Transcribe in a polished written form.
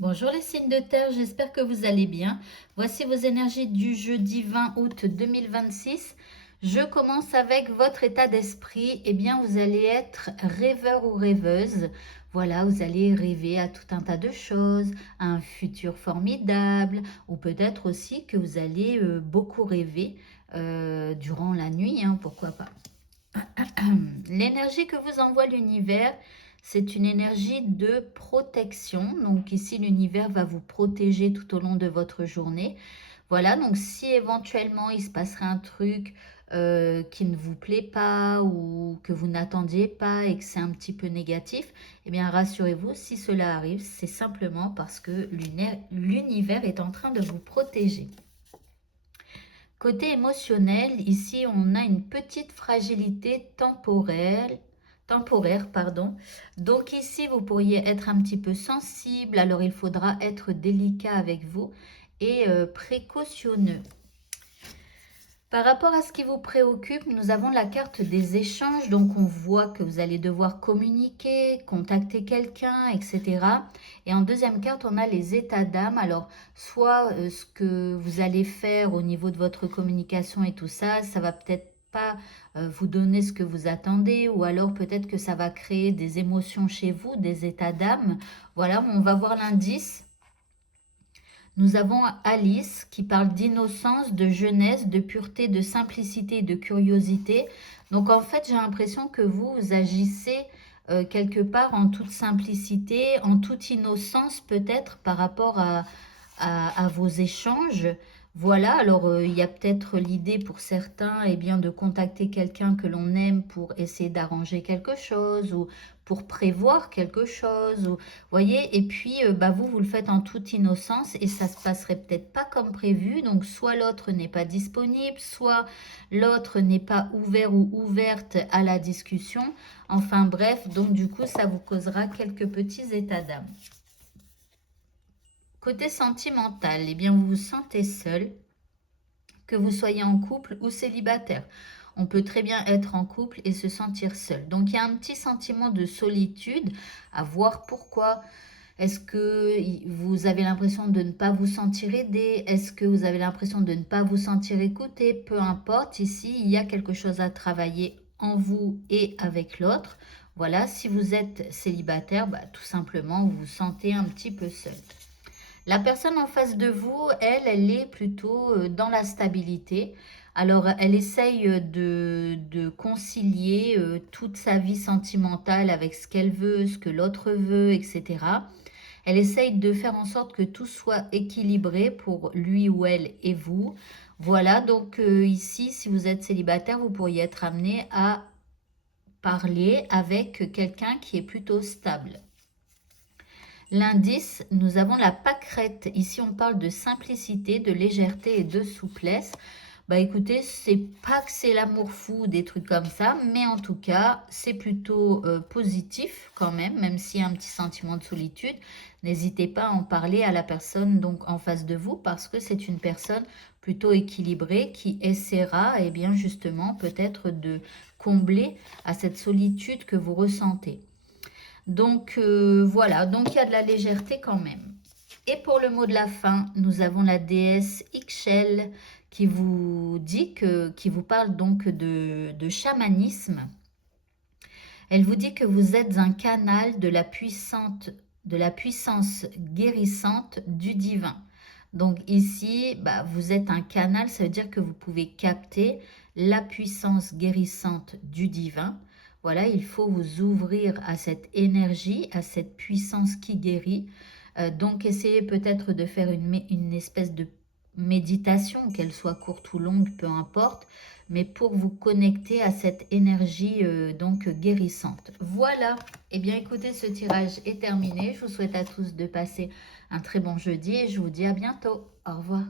Bonjour les signes de terre, j'espère que vous allez bien. Voici vos énergies du jeudi 20 août 2026. Je commence avec votre état d'esprit. Eh bien, vous allez être rêveur ou rêveuse. Voilà, vous allez rêver à tout un tas de choses, à un futur formidable, ou peut-être aussi que vous allez beaucoup rêver durant la nuit, hein, pourquoi pas. L'énergie que vous envoie l'univers, c'est une énergie de protection. Donc ici, l'univers va vous protéger tout au long de votre journée. Voilà, donc si éventuellement il se passerait un truc qui ne vous plaît pas ou que vous n'attendiez pas et que c'est un petit peu négatif, eh bien rassurez-vous, si cela arrive, c'est simplement parce que l'univers est en train de vous protéger. Côté émotionnel, ici, on a une petite fragilité temporaire, pardon. Donc ici, vous pourriez être un petit peu sensible, alors il faudra être délicat avec vous et précautionneux. Par rapport à ce qui vous préoccupe, nous avons la carte des échanges. Donc, on voit que vous allez devoir communiquer, contacter quelqu'un, etc. Et en deuxième carte, on a les états d'âme. Alors, soit ce que vous allez faire au niveau de votre communication et tout ça, ça va peut-être pas vous donner ce que vous attendez, ou alors peut-être que ça va créer des émotions chez vous, des états d'âme. Voilà, on va voir l'indice. Nous avons Alice qui parle d'innocence, de jeunesse, de pureté, de simplicité, de curiosité. Donc en fait, j'ai l'impression que vous agissez quelque part en toute simplicité, en toute innocence peut-être par rapport à vos échanges. Voilà, alors il y a peut-être l'idée pour certains eh bien, de contacter quelqu'un que l'on aime pour essayer d'arranger quelque chose ou pour prévoir quelque chose. Voyez, et puis vous le faites en toute innocence et ça se passerait peut-être pas comme prévu. Donc soit l'autre n'est pas disponible, soit l'autre n'est pas ouvert ou ouverte à la discussion. Enfin bref, donc du coup, ça vous causera quelques petits états d'âme. Côté sentimental, eh bien, vous vous sentez seul, que vous soyez en couple ou célibataire. On peut très bien être en couple et se sentir seul. Donc, il y a un petit sentiment de solitude, à voir pourquoi. Est-ce que vous avez l'impression de ne pas vous sentir aidé? Est-ce que vous avez l'impression de ne pas vous sentir écouté? Peu importe, ici, il y a quelque chose à travailler en vous et avec l'autre. Voilà, si vous êtes célibataire, tout simplement, vous vous sentez un petit peu seul. La personne en face de vous, elle est plutôt dans la stabilité. Alors, elle essaye de concilier toute sa vie sentimentale avec ce qu'elle veut, ce que l'autre veut, etc. Elle essaye de faire en sorte que tout soit équilibré pour lui ou elle et vous. Voilà, donc ici, si vous êtes célibataire, vous pourriez être amené à parler avec quelqu'un qui est plutôt stable. L'indice, nous avons la pâquerette. Ici, on parle de simplicité, de légèreté et de souplesse. Écoutez, c'est pas que c'est l'amour fou, des trucs comme ça, mais en tout cas, c'est plutôt positif quand même, même s'il y a un petit sentiment de solitude. N'hésitez pas à en parler à la personne donc en face de vous parce que c'est une personne plutôt équilibrée qui essaiera, eh bien justement, peut-être de combler à cette solitude que vous ressentez. Donc voilà, donc il y a de la légèreté quand même. Et pour le mot de la fin, nous avons la déesse Ixchel qui vous dit qui vous parle donc de chamanisme. Elle vous dit que vous êtes un canal de la puissance guérissante du divin. Donc ici, vous êtes un canal, ça veut dire que vous pouvez capter la puissance guérissante du divin. Voilà, il faut vous ouvrir à cette énergie, à cette puissance qui guérit. Donc essayez peut-être de faire une espèce de méditation, qu'elle soit courte ou longue, peu importe, mais pour vous connecter à cette énergie donc guérissante. Voilà, et bien écoutez, ce tirage est terminé. Je vous souhaite à tous de passer un très bon jeudi et je vous dis à bientôt. Au revoir.